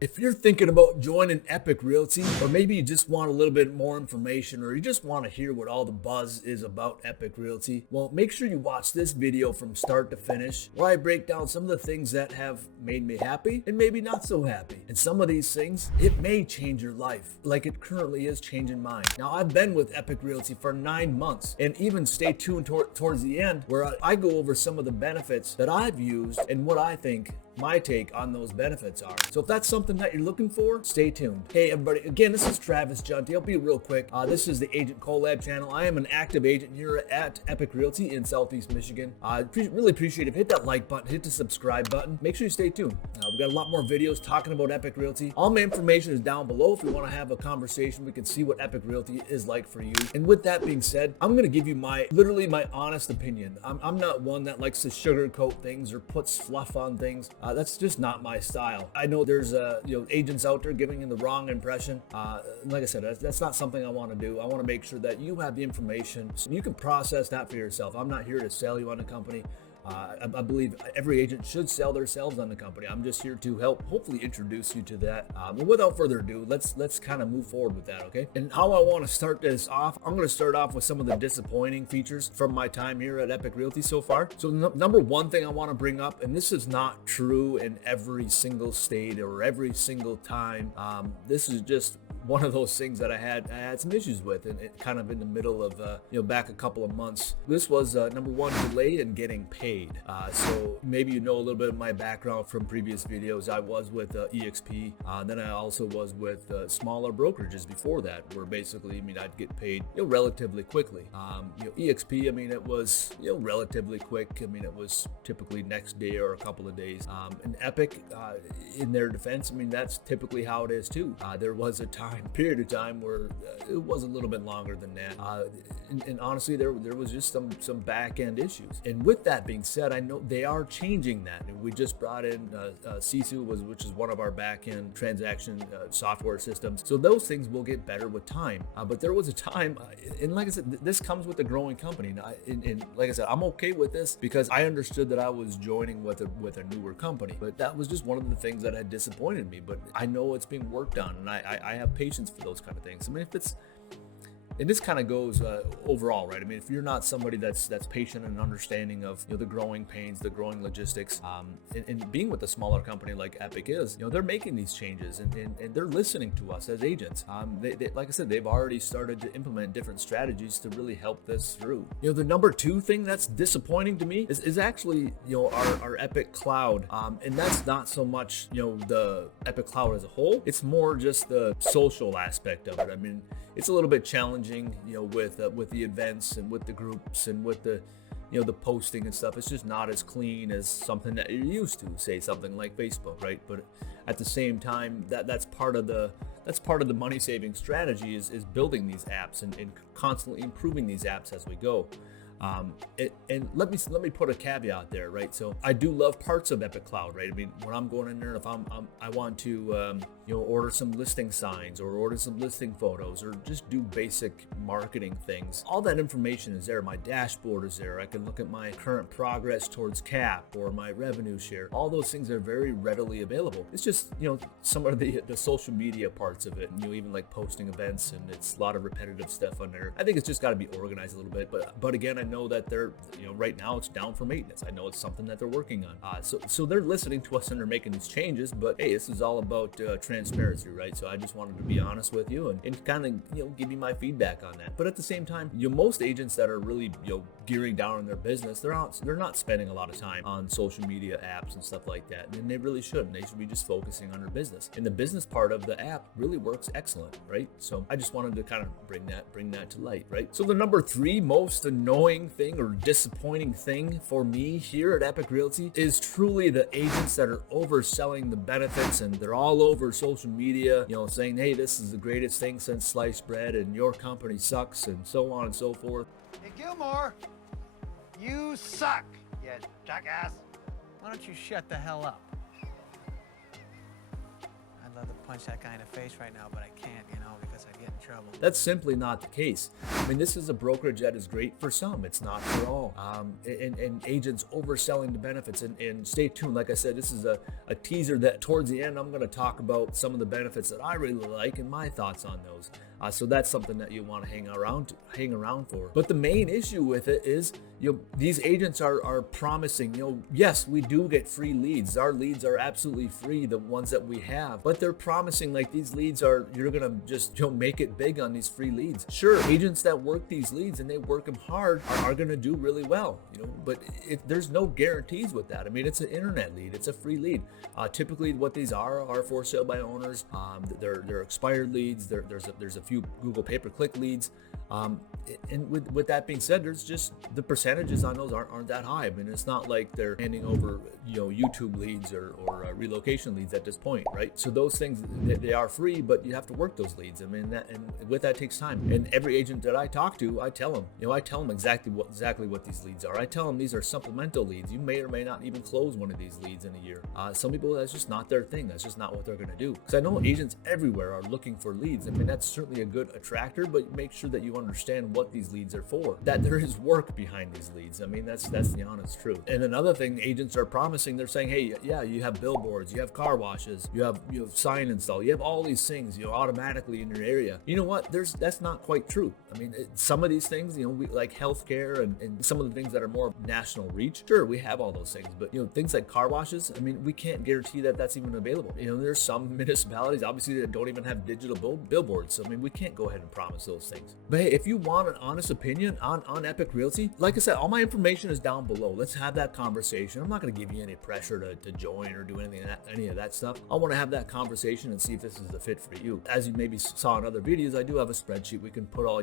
If you're thinking about joining Epique Realty, or maybe you just want a little bit more information, or you just want to hear what all the buzz is about Epique Realty, well, make sure you watch this video from start to finish, where I break down some of the things that have made me happy and maybe not so happy. And some of these things, it may change your life, like it currently is changing mine. Now, I've been with Epique Realty for 9 months, and even stay tuned towards the end, where I go over some of the benefits that I've used and what I think my take on those benefits are. So if that's something that you're looking for, stay tuned. Hey everybody, again, this is Travis Junty. I'll be real quick. This is the Agent Collab channel. I am an active agent here at Epique Realty in Southeast Michigan. I really appreciate it. Hit that like button, hit the subscribe button. Make sure you stay tuned. We got a lot more videos talking about Epique Realty. All my information is down below. If you want to have a conversation, we can see what Epique Realty is like for you. And with that being said, I'm going to give you literally my honest opinion. I'm not one that likes to sugarcoat things or puts fluff on things. That's just not my style. I know there's agents out there giving you the wrong impression. Like I said, that's not something I want to do. I want to make sure that you have the information so you can process that for yourself. I'm not here to sell you on the company. I believe every agent should sell themselves on the company. I'm just here to help hopefully introduce you to that. And without further ado, let's kind of move forward with that, okay? And how I want to start this off, I'm going to start off with some of the disappointing features from my time here at Epique Realty so far. So number one thing I want to bring up, and this is not true in every single state or every single time. This is just one of those things that I had some issues with, and it kind of in the middle of back a couple of months. This was number one, delay in getting paid. So maybe you know a little bit of my background from previous videos. I was with EXP, then I also was with smaller brokerages before that, where basically I'd get paid relatively quickly. EXP, it was relatively quick. It was typically next day or a couple of days. And Epique, in their defense, that's typically how it is too. There was a period of time where it was a little bit longer than that, and honestly there was just some back end issues. And with that being said, I know they are changing that. And we just brought in Sisu, which is one of our back end transaction software systems, so those things will get better with time. But there was a time, and like I said, this comes with a growing company. And like I said, I'm okay with this because I understood that I was joining with a newer company, but that was just one of the things that had disappointed me. But I know it's being worked on, and I have patience for those kind of things. If it's, and this kind of goes overall, right? If you're not somebody that's patient and understanding of the growing pains, the growing logistics, and being with a smaller company like Epique is, they're making these changes and they're listening to us as agents. They, like I said, they've already started to implement different strategies to really help this through. The number two thing that's disappointing to me is actually our Epique Cloud, and that's not so much the Epique Cloud as a whole. It's more just the social aspect of it. It's a little bit challenging, with the events and with the groups and with the the posting and stuff. It's just not as clean as something that you're used to, say something like Facebook, right? But at the same time, that's part of the money saving strategy is building these apps and constantly improving these apps as we go. And let me put a caveat there, right? So I do love parts of Epique Cloud, right? When I'm going in there, if I want to order some listing signs or order some listing photos or just do basic marketing things, all that information is there. My dashboard is there. I can look at my current progress towards cap or my revenue share. All those things are very readily available. It's just some of the social media parts of it, and even like posting events, and it's a lot of repetitive stuff on there. I think it's just got to be organized a little bit, but again, I know that they're right now it's down for maintenance. I know it's something that they're working on. So they're listening to us and they're making these changes. But hey, this is all about transparency, right? So I just wanted to be honest with you and kind of give you my feedback on that. But at the same time, most agents that are really gearing down on their business, they're not spending a lot of time on social media apps and stuff like that, and they really shouldn't. They should be just focusing on their business, and the business part of the app really works excellent, right? So I just wanted to kind of bring that to light, right? So the number three most annoying thing or disappointing thing for me here at Epique Realty is truly the agents that are overselling the benefits, and they're all over social media, saying, hey, this is the greatest thing since sliced bread and your company sucks and so on and so forth. Hey, Gilmore, you suck, you jackass. Why don't you shut the hell up? I'd rather punch that guy in the face right now, but I can't, because I get in trouble. That's simply not the case. I mean, this is a brokerage that is great for some. It's not for all. And agents overselling the benefits. And stay tuned. Like I said, this is a teaser that towards the end, I'm going to talk about some of the benefits that I really like and my thoughts on those. So that's something that you want to hang around for. But the main issue with it is, these agents are promising, yes, we do get free leads. Our leads are absolutely free, the ones that we have. But they're promising like these leads you're going to just make it big on these free leads. Sure, agents that work these leads and they work them hard are going to do really well, but there's no guarantees with that. I mean, it's an internet lead. It's a free lead. Typically what these are for sale by owners. They're expired leads. There's a few Google pay-per-click leads. And with that being said, there's just the percentages on those aren't that high. I mean, it's not like they're handing over YouTube leads or relocation leads at this point, right? So those things, they are free, but you have to work those leads. I mean, and with that takes time. And every agent that I talk to, I tell them exactly what these leads are. I tell them these are supplemental leads. You may or may not even close one of these leads in a year. Some people, that's just not their thing. That's just not what they're going to do. Because I know agents everywhere are looking for leads. I mean, that's certainly a good attractor, but make sure that you understand what these leads are for, that there is work behind these leads. I mean, that's the honest truth. And another thing agents are promising, they're saying, hey, yeah, you have billboards, you have car washes, you have sign install, you have all these things, automatically in your area. You know what? That's not quite true. I mean, some of these things, we like healthcare and some of the things that are more national reach. Sure, we have all those things, but things like car washes, I mean, we can't guarantee that that's even available. There's some municipalities, obviously, that don't even have digital billboards. So I mean, we can't go ahead and promise those things. But hey, if you want an honest opinion on Epique Realty, like I said, all my information is down below. Let's have that conversation. I'm not going to give you any pressure to join or do any of that stuff. I want to have that conversation and see if this is the fit for you. As you maybe saw in other videos, I do have a spreadsheet. We can put all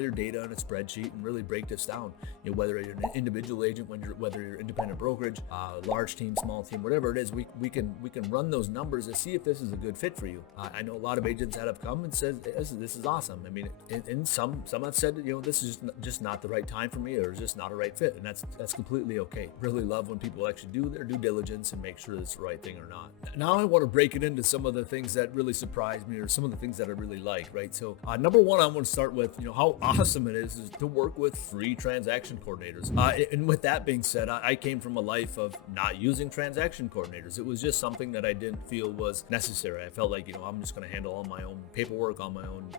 your data in a spreadsheet and really break this down. Whether you're an individual agent, whether you're independent brokerage, large team, small team, whatever it is, we can run those numbers to see if this is a good fit for you. I know a lot of agents that have come and said this is awesome. I mean, and some have said this is just not the right time for me, or it's just not a right fit, and that's completely okay. Really love when people actually do their due diligence and make sure it's the right thing or not. Now I want to break it into some of the things that really surprised me, or some of the things that I really like, right? So number one, I want to start with how awesome it is to work with free transaction coordinators. And with that being said, I came from a life of not using transaction coordinators. It was just something that I didn't feel was necessary. I felt like I'm just going to handle all my own paperwork, all my own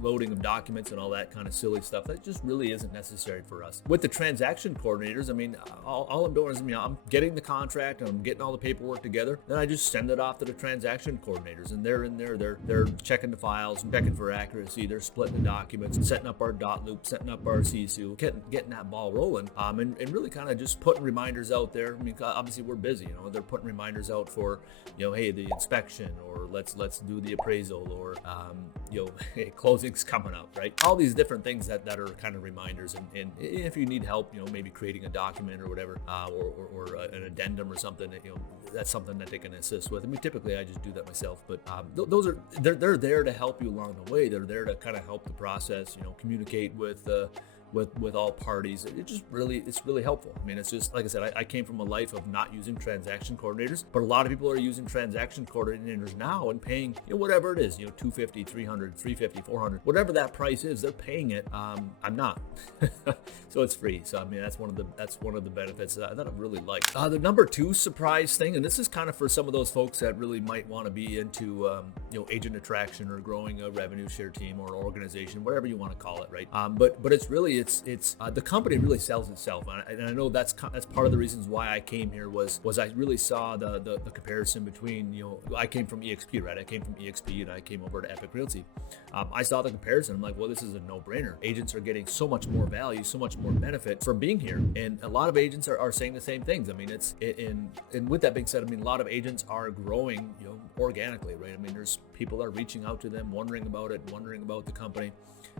loading of documents and all that kind of silly stuff. That just really isn't necessary for us. With the transaction coordinators, I mean, all I'm doing is, I'm getting the contract and I'm getting all the paperwork together. Then I just send it off to the transaction coordinators, and they're in there. They're checking the files, checking for accuracy. They're splitting the documents, setting up our dot loop, setting up our CSU, getting that ball rolling, and really kind of just putting reminders out there. I mean, obviously we're busy. They're putting reminders out for, hey, the inspection, or let's do the appraisal, or hey, closing's coming up, right? All these different things that are kind of reminders, and if you need help, maybe creating a document or whatever, or an addendum or something, that's something that they can assist with. I mean, typically I just do that myself, but they're there to help you along the way. They're there to kind of help the process, communicate with all parties. It's really helpful. I mean, it's just, like I said, I came from a life of not using transaction coordinators, but a lot of people are using transaction coordinators now and paying, whatever it is, $250, $300, $350, $400, whatever that price is, they're paying it. I'm not. So it's free. So I mean, that's one of the benefits that I really like. The number two surprise thing, and this is kind of for some of those folks that really might want to be into agent attraction or growing a revenue share team or organization, whatever you want to call it, right? But it's really it's the company really sells itself, and I know that's part of the reasons why I came here was I really saw the comparison between, I came from EXP, right? I came from EXP and I came over to Epique Realty. I saw the comparison. I'm like, well, this is a no-brainer. Agents are getting so much more value, so much more benefit from being here, and a lot of agents are saying the same things. I mean, and with that being said, I mean, a lot of agents are growing, organically, right? I mean, there's people are reaching out to them, wondering about it, wondering about the company.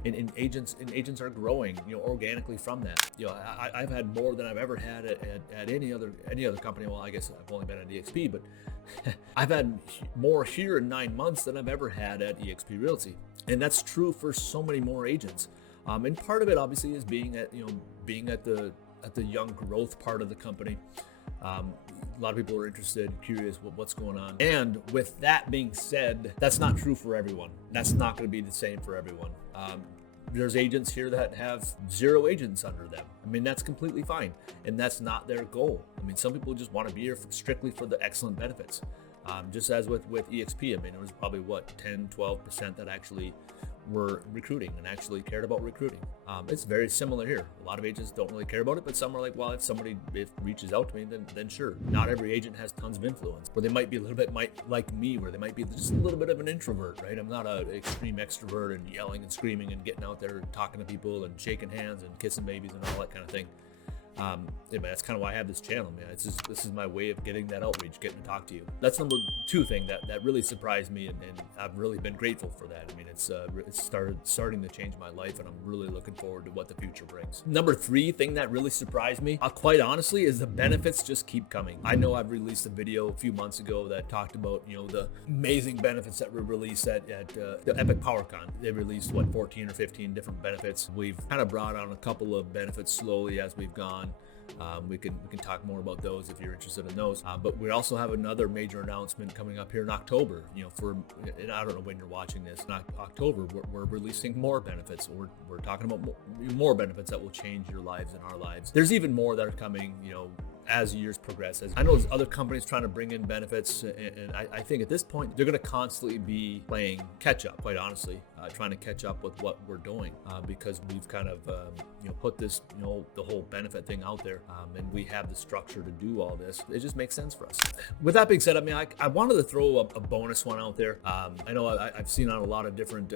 And agents are growing, organically from that. I've had more than I've ever had at any other company. Well, I guess I've only been at EXP, but I've had more here in 9 months than I've ever had at EXP Realty, and that's true for so many more agents. And part of it obviously is being at the young growth part of the company. A lot of people are interested, curious what's going on. And with that being said, that's not true for everyone. That's not going to be the same for everyone. There's agents here that have 0 agents under them. I mean, that's completely fine. And that's not their goal. I mean, some people just want to be here strictly for the excellent benefits. Just as with EXP, I mean, it was probably 10-12% that actually were recruiting and actually cared about recruiting. It's very similar here. A lot of agents don't really care about it, but some are like, well, if somebody reaches out to me, then sure. Not every agent has tons of influence, where they might be a little bit like me, where they might be just a little bit of an introvert, right? I'm not an extreme extrovert and yelling and screaming and getting out there and talking to people and shaking hands and kissing babies and all that kind of thing. Yeah, that's kind of why I have this channel, man. This is my way of getting that outreach, getting to talk to you. That's number 2 thing that really surprised me, and I've really been grateful for that. I mean, it's starting to change my life, and I'm really looking forward to what the future brings. Number 3 thing that really surprised me, quite honestly, is the benefits just keep coming. I know I've released a video a few months ago that talked about, the amazing benefits that were released at the Epique PowerCon. They released 14 or 15 different benefits. We've kind of brought on a couple of benefits slowly as we've gone. We can talk more about those if you're interested in those. But we also have another major announcement coming up here in October. And I don't know when you're watching this. In October, we're releasing more benefits. We're talking about more benefits that will change your lives and our lives. There's even more that are coming, as years progress. I know there's other companies trying to bring in benefits, and I think at this point, they're going to constantly be playing catch up, quite honestly, trying to catch up with what we're doing, because we've kind of, put this, the whole benefit thing out there, and we have the structure to do all this. It just makes sense for us. With that being said, I mean, I wanted to throw a bonus one out there. I know I've seen on a lot of different,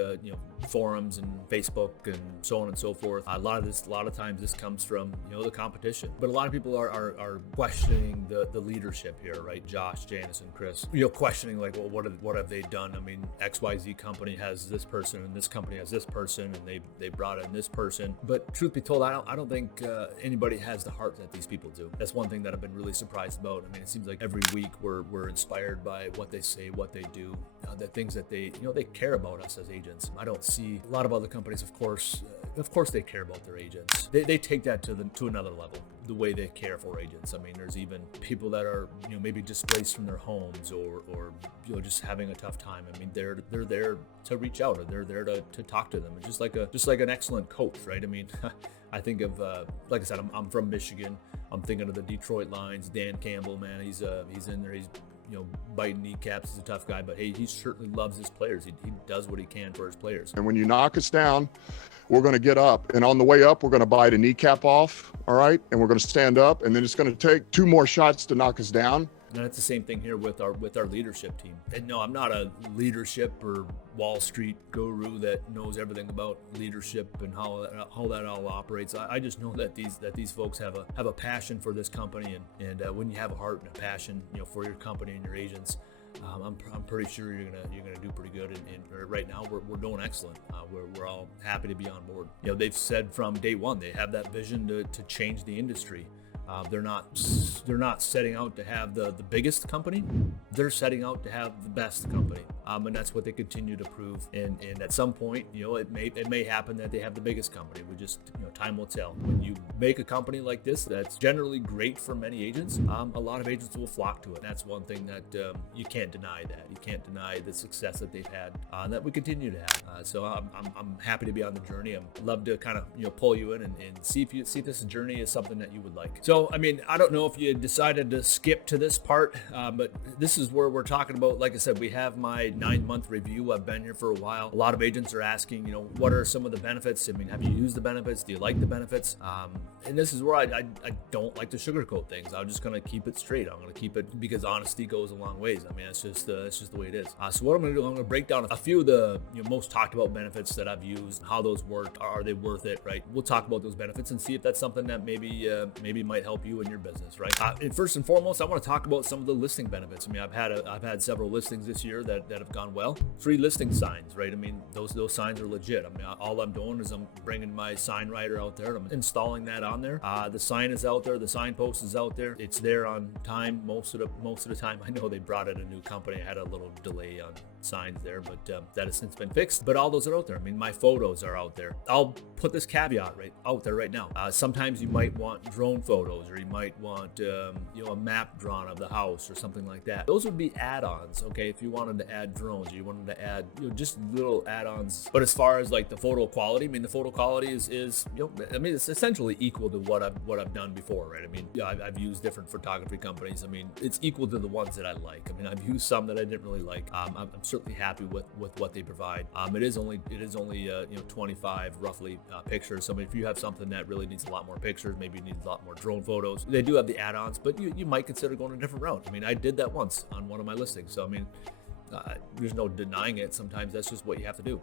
forums and Facebook and so on and so forth. A lot of times this comes from, the competition, but a lot of people are questioning the leadership here, right? Josh, Janice, and Chris, questioning like, well, what have they done? I mean, XYZ company has this person and this company has this person, and they brought in this person. But truth be told, I don't think anybody has the heart that these people do. That's one thing that I've been really surprised about. I mean, it seems like every week we're inspired by what they say, what they do, the things that they care about us as agents. I don't see a lot of other companies, of course they care about their agents. They take that to another level, the way they care for agents. I mean, there's even people that are, maybe displaced from their homes or just having a tough time. I mean, they're there to reach out, or they're there to talk to them. It's just like an excellent coach, right? I mean, I think of, like I said, I'm from Michigan. I'm thinking of the Detroit Lions. Dan Campbell, man, he's in there. He's biting kneecaps. He's a tough guy, but hey, he certainly loves his players. He does what he can for his players. And when you knock us down, we're going to get up, and on the way up, we're going to bite a kneecap off. All right. And we're going to stand up, and then it's going to take 2 more shots to knock us down. And that's the same thing here with our leadership team. And no, I'm not a leadership or Wall Street guru that knows everything about leadership and how that all operates. I just know that these folks have a passion for this company, and when you have a heart and a passion, for your company and your agents, I'm pretty sure you're gonna do pretty good. And right now we're doing excellent. We're all happy to be on board. They've said from day one they have that vision to change the industry. They're not setting out to have the biggest company. They're setting out to have the best company, and that's what they continue to prove. And at some point, it may happen that they have the biggest company. We just, time will tell. When you make a company like this, that's generally great for many agents. A lot of agents will flock to it. And that's one thing that you can't deny. That you can't deny the success that they've had, that we continue to have. So I'm happy to be on the journey. I'd love to kind of pull you in and see if this journey is something that you would like. So I mean, I don't know if you decided to skip to this part, but this is where we're talking about, like I said, we have my 9-month review. I've been here for a while. A lot of agents are asking, what are some of the benefits? I mean, have you used the benefits? Do you like the benefits? And this is where I don't like to sugarcoat things. I'm just going to keep it straight. I'm going to keep it because honesty goes a long ways. I mean, it's just the way it is. So what I'm going to do, I'm going to break down a few of the most talked about benefits that I've used, how those work. Are they worth it, right? We'll talk about those benefits and see if that's something that maybe might help you in your business, right? And first and foremost, I want to talk about some of the listing benefits. I mean, I've had several listings this year that have gone well. Free listing signs, right? I mean, those signs are legit. I mean, all I'm doing is I'm bringing my sign writer out there. I'm installing that on there. The sign is out there. The signpost is out there. It's there on time most of the time. I know they brought in a new company. I had a little delay on signs there, but that has since been fixed. But all those are out there. I mean, my photos are out there. I'll put this caveat out there right now. Sometimes you might want drone photos photos, or you might want a map drawn of the house or something like that. Those would be add-ons, okay? If you wanted to add drones, or you wanted to add just little add-ons. But as far as like the photo quality, I mean, the photo quality is it's essentially equal to what I've done before, right? I mean, I've used different photography companies. I mean, it's equal to the ones that I like. I mean, I've used some that I didn't really like. I'm certainly happy with what they provide. It is only 25 roughly pictures. So if you have something that really needs a lot more pictures, maybe you need a lot more drone photos, they do have the add-ons, but you might consider going a different route. I mean, I did that once on one of my listings. So I mean, there's no denying it. Sometimes that's just what you have to do.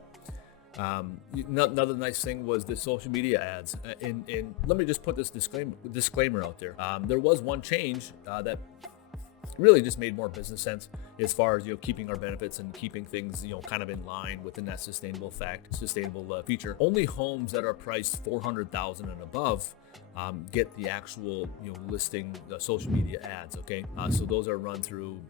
Another nice thing was the social media ads. And let me just put this disclaimer out there. There was one change that really just made more business sense as far as keeping our benefits and keeping things kind of in line within that sustainable feature. Only homes that are priced $400,000 and above get the actual listing social media ads. Okay, so those are run through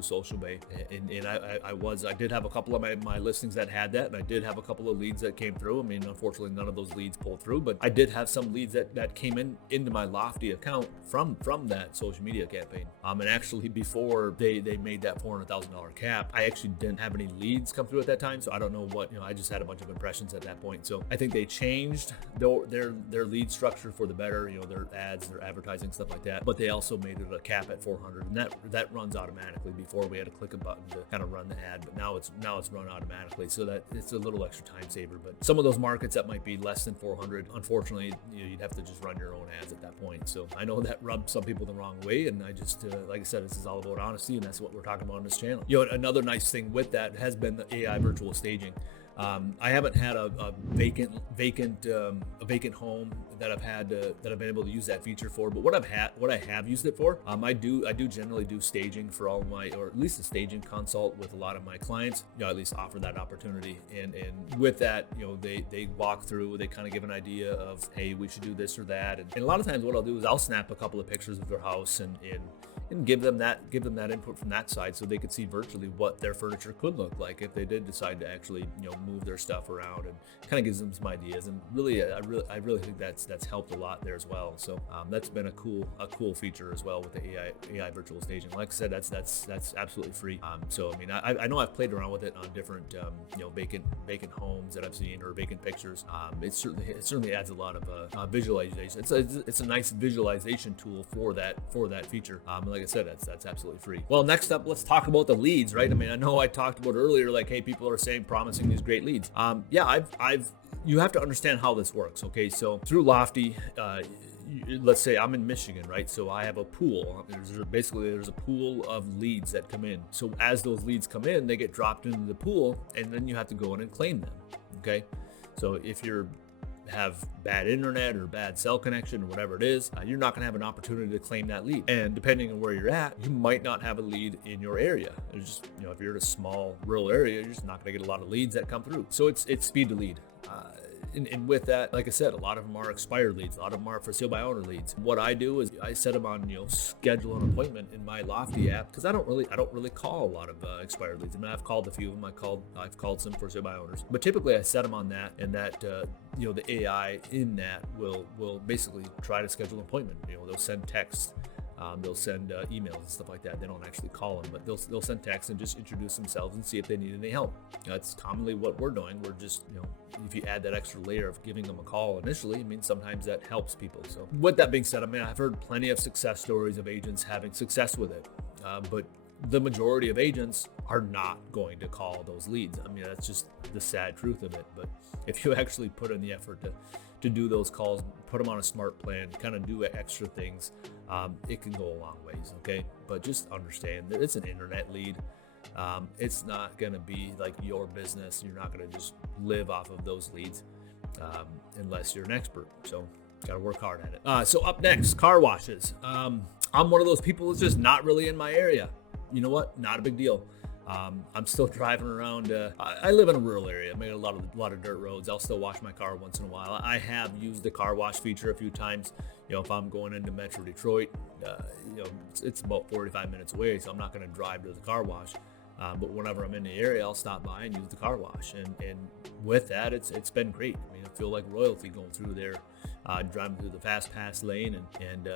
Social Bay, and I did have a couple of my listings that had that, and I did have a couple of leads that came through. I mean, unfortunately none of those leads pulled through, but I did have some leads that came into my Lofty account from that social media campaign. And actually before they made that $400,000 cap, I actually didn't have any leads come through at that time, so I don't know what I just had a bunch of impressions at that point. So I think they changed their lead structure for the better, their ads, their advertising, stuff like that. But they also made it a cap at 400, and that runs automatically. Before we had to click a button to kind of run the ad, but now it's run automatically, so that it's a little extra time saver. But some of those markets that might be less than 400, unfortunately, you'd have to just run your own ads at that point. So I know that rubbed some people the wrong way, and I just like I said, this is all about honesty, and that's what we're talking about on this channel. Another nice thing with that has been the AI virtual staging. I haven't had a vacant home that I've been able to use that feature for, but what I have used it for, I do generally do staging for all of my, or at least a staging consult with a lot of my clients. At least offer that opportunity, and with that, they walk through, they kind of give an idea of, hey, we should do this or that, and a lot of times what I'll do is I'll snap a couple of pictures of their house and give them that input from that side, so they could see virtually what their furniture could look like if they did decide to actually move their stuff around, and kind of gives them some ideas. And really, I really think that's helped a lot there as well. So that's been a cool feature as well with the AI virtual staging. Like I said, that's absolutely free. So I mean, I know I've played around with it on different vacant homes that I've seen, or vacant pictures. It certainly adds a lot of visualization. It's a nice visualization tool for that feature. Like I said, that's absolutely free. Well, next up, let's talk about the leads, right? I mean, I know I talked about earlier, like, hey, people are promising these great leads. You have to understand how this works. Okay, so through Lofty, let's say I'm in Michigan, right? So I have a pool. There's a pool of leads that come in. So as those leads come in, they get dropped into the pool, and then you have to go in and claim them. Okay, so if you have bad internet or bad cell connection or whatever it is, you're not going to have an opportunity to claim that lead. And depending on where you're at, you might not have a lead in your area. There's just, if you're in a small rural area, you're just not going to get a lot of leads that come through. So it's speed to lead. And with that, like I said, a lot of them are expired leads. A lot of them are for sale by owner leads. What I do is I set them on, schedule an appointment in my Lofty app, because I don't really call a lot of expired leads. I mean, I've called a few of them. I've called some for sale by owners, but typically I set them on that, and that the AI in that will basically try to schedule an appointment. They'll send texts. They'll send emails and stuff like that. They don't actually call them, but they'll send texts and just introduce themselves and see if they need any help. That's commonly what we're doing. We're just, if you add that extra layer of giving them a call initially, I mean, sometimes that helps people. So with that being said, I mean, I've heard plenty of success stories of agents having success with it, but the majority of agents are not going to call those leads. I mean, that's just the sad truth of it. But if you actually put in the effort to do those calls, put them on a smart plan, kind of do extra things, it can go a long ways. Okay, but just understand that it's an internet lead. It's not going to be like your business. You're not going to just live off of those leads unless you're an expert. So got to work hard at it. So up next, car washes. I'm one of those people that's just not really in my area. You know what? Not a big deal. I'm still driving around. I live in a rural area. I made a lot of dirt roads. I'll still wash my car once in a while. I have used the car wash feature a few times. If I'm going into Metro Detroit, it's about 45 minutes away, so I'm not going to drive to the car wash. But whenever I'm in the area, I'll stop by and use the car wash. And with that, it's been great. I mean, I feel like royalty going through there, driving through the fast pass lane and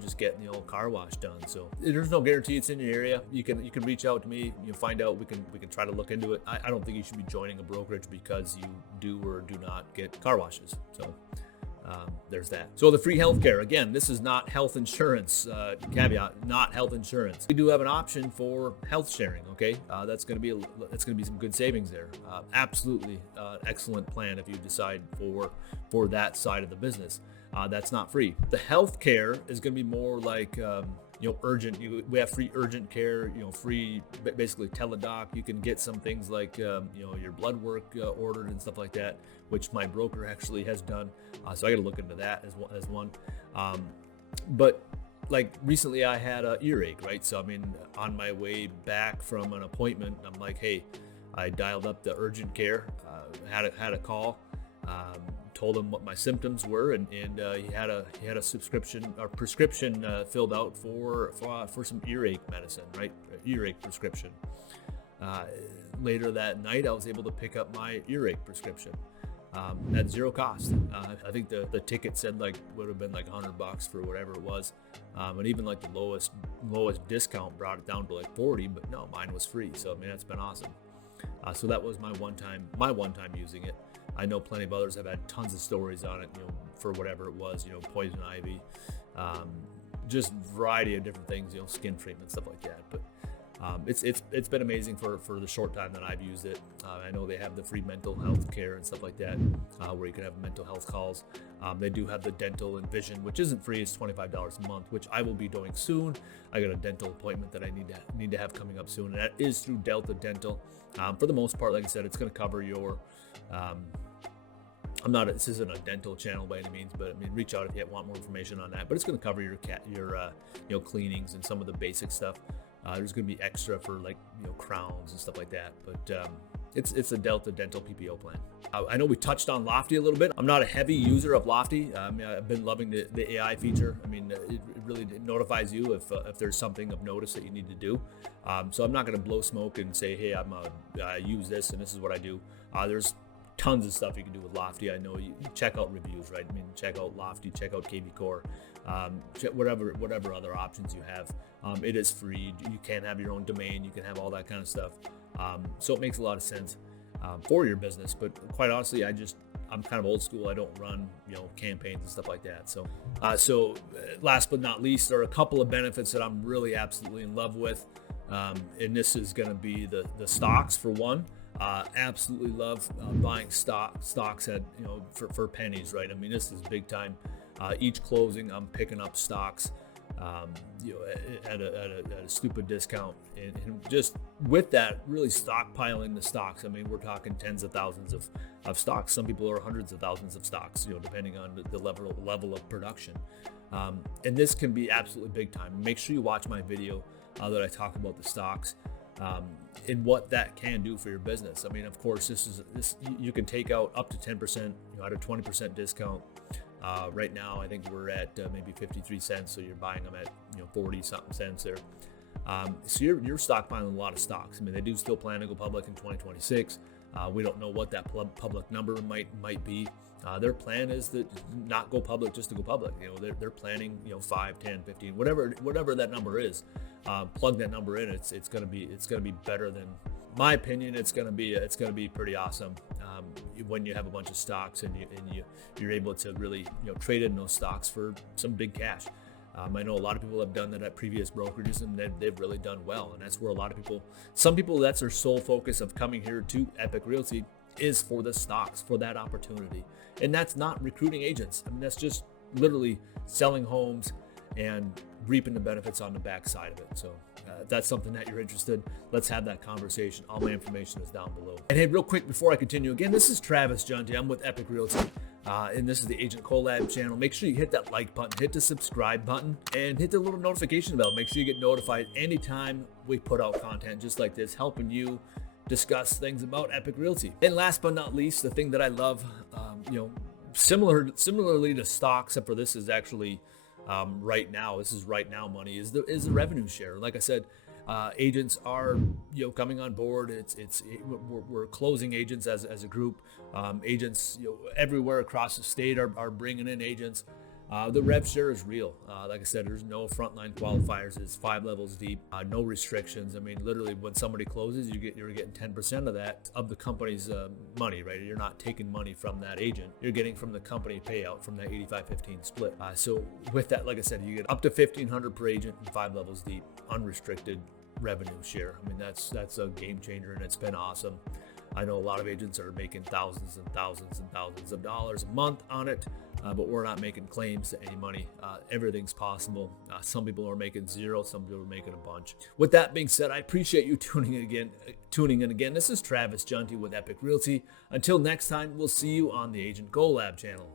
just getting the old car wash done. So there's no guarantee it's in your area. You can reach out to me, find out. We can try to look into it. I don't think you should be joining a brokerage because you do or do not get car washes. So there's that. So the free healthcare, again, this is not health insurance, caveat, not health insurance. We do have an option for health sharing. Okay. That's going to be some good savings there. Absolutely. Excellent plan if you decide for that side of the business. That's not free. The healthcare is going to be more like, urgent. We have free urgent care, free basically teledoc. You can get some things like, your blood work ordered and stuff like that, which my broker actually has done. So I got to look into that as one. But like recently I had a earache, right? So I mean, on my way back from an appointment, I'm like, hey, I dialed up the urgent care, had a call. Told him what my symptoms were, and he had a subscription or prescription filled out for some earache medicine, right? Earache prescription. Later that night, I was able to pick up my earache prescription at zero cost. I think the ticket said would have been like $100 for whatever it was, and even like the lowest discount brought it down to like 40, but no, mine was free. So I mean, that's been awesome. So that was my one time using it. I know plenty of others have had tons of stories on it, for whatever it was, poison ivy, just variety of different things, skin treatment, stuff like that. But it's been amazing for the short time that I've used it. I know they have the free mental health care and stuff like that, where you can have mental health calls. They do have the dental and vision, which isn't free. It's $25 a month, which I will be doing soon. I got a dental appointment that I need to have coming up soon, and that is through Delta Dental. For the most part, like I said, it's going to cover your. This isn't a dental channel by any means, but I mean, reach out if you want more information on that. But it's going to cover your cleanings and some of the basic stuff. There's going to be extra for crowns and stuff like that. But it's a Delta Dental PPO plan. I know we touched on Lofty a little bit. I'm not a heavy user of Lofty. I've been loving the AI feature. I mean, it really notifies you if there's something of notice that you need to do. So I'm not going to blow smoke and say, hey, I use this and this is what I do. There's tons of stuff you can do with Lofty. I know you check out reviews, right? I mean, check out Lofty, check out KV Core, whatever other options you have. It is free. You can have your own domain. You can have all that kind of stuff. So it makes a lot of sense for your business. But quite honestly, I'm kind of old school. I don't run, campaigns and stuff like that. So last but not least, there are a couple of benefits that I'm really absolutely in love with. And this is going to be the stocks for one. Absolutely love buying stocks at for pennies, right? I mean, this is big time. Each closing, I'm picking up stocks, at a stupid discount, and just with that, really stockpiling the stocks. I mean, we're talking tens of thousands of stocks. Some people are hundreds of thousands of stocks, depending on the level of production. And this can be absolutely big time. Make sure you watch my video that I talk about the stocks. And what that can do for your business. I mean, of course, this you can take out up to 10%, at a 20% discount. Right now, I think we're at maybe 53 cents, so you're buying them at 40 something cents there. So you're stockpiling a lot of stocks. I mean, they do still plan to go public in 2026. We don't know what that public number might be. Their plan is to not go public just to go public. They're planning 5, 10, 15, whatever that number is. Plug that number in. It's gonna be better than, my opinion. It's gonna be pretty awesome when you have a bunch of stocks and you're able to really trade in those stocks for some big cash. I know a lot of people have done that at previous brokerages, and they've really done well. And that's where some people, that's their sole focus of coming here to Epique Realty, is for the stocks, for that opportunity. And that's not recruiting agents. I mean, that's just literally selling homes and reaping the benefits on the back side of it. So if that's something that you're interested, let's have that conversation. All my information is down below. And hey, real quick before I continue, again, this is Travis Junty. I'm with Epique Realty. And this is the Agent Collab channel. Make sure you hit that like button, hit the subscribe button, and hit the little notification bell. Make sure you get notified anytime we put out content just like this, helping you discuss things about Epique Realty. And last but not least, the thing that I love, similarly to stocks, except for this is actually right now. This is right now money. Is the revenue share. Like I said, Agents are coming on board. We're closing agents as a group. Agents everywhere across the state are bringing in agents. The rev share is real. Like I said, there's no frontline qualifiers. It's 5 levels deep. No restrictions. I mean, literally, when somebody closes, you're getting 10% of that of the company's money, right? You're not taking money from that agent. You're getting from the company payout from that 85-15 split. So with that, like I said, you get up to $1,500 per agent and 5 levels deep, unrestricted revenue share. I mean, that's a game changer, and it's been awesome. I know a lot of agents are making thousands and thousands and thousands of dollars a month on it, but we're not making claims to any money. Everything's possible. Some people are making zero, some people are making a bunch. With that being said, I appreciate you tuning in again. This is Travis Junty with Epique Realty. Until next time, we'll see you on the Agent Collab channel.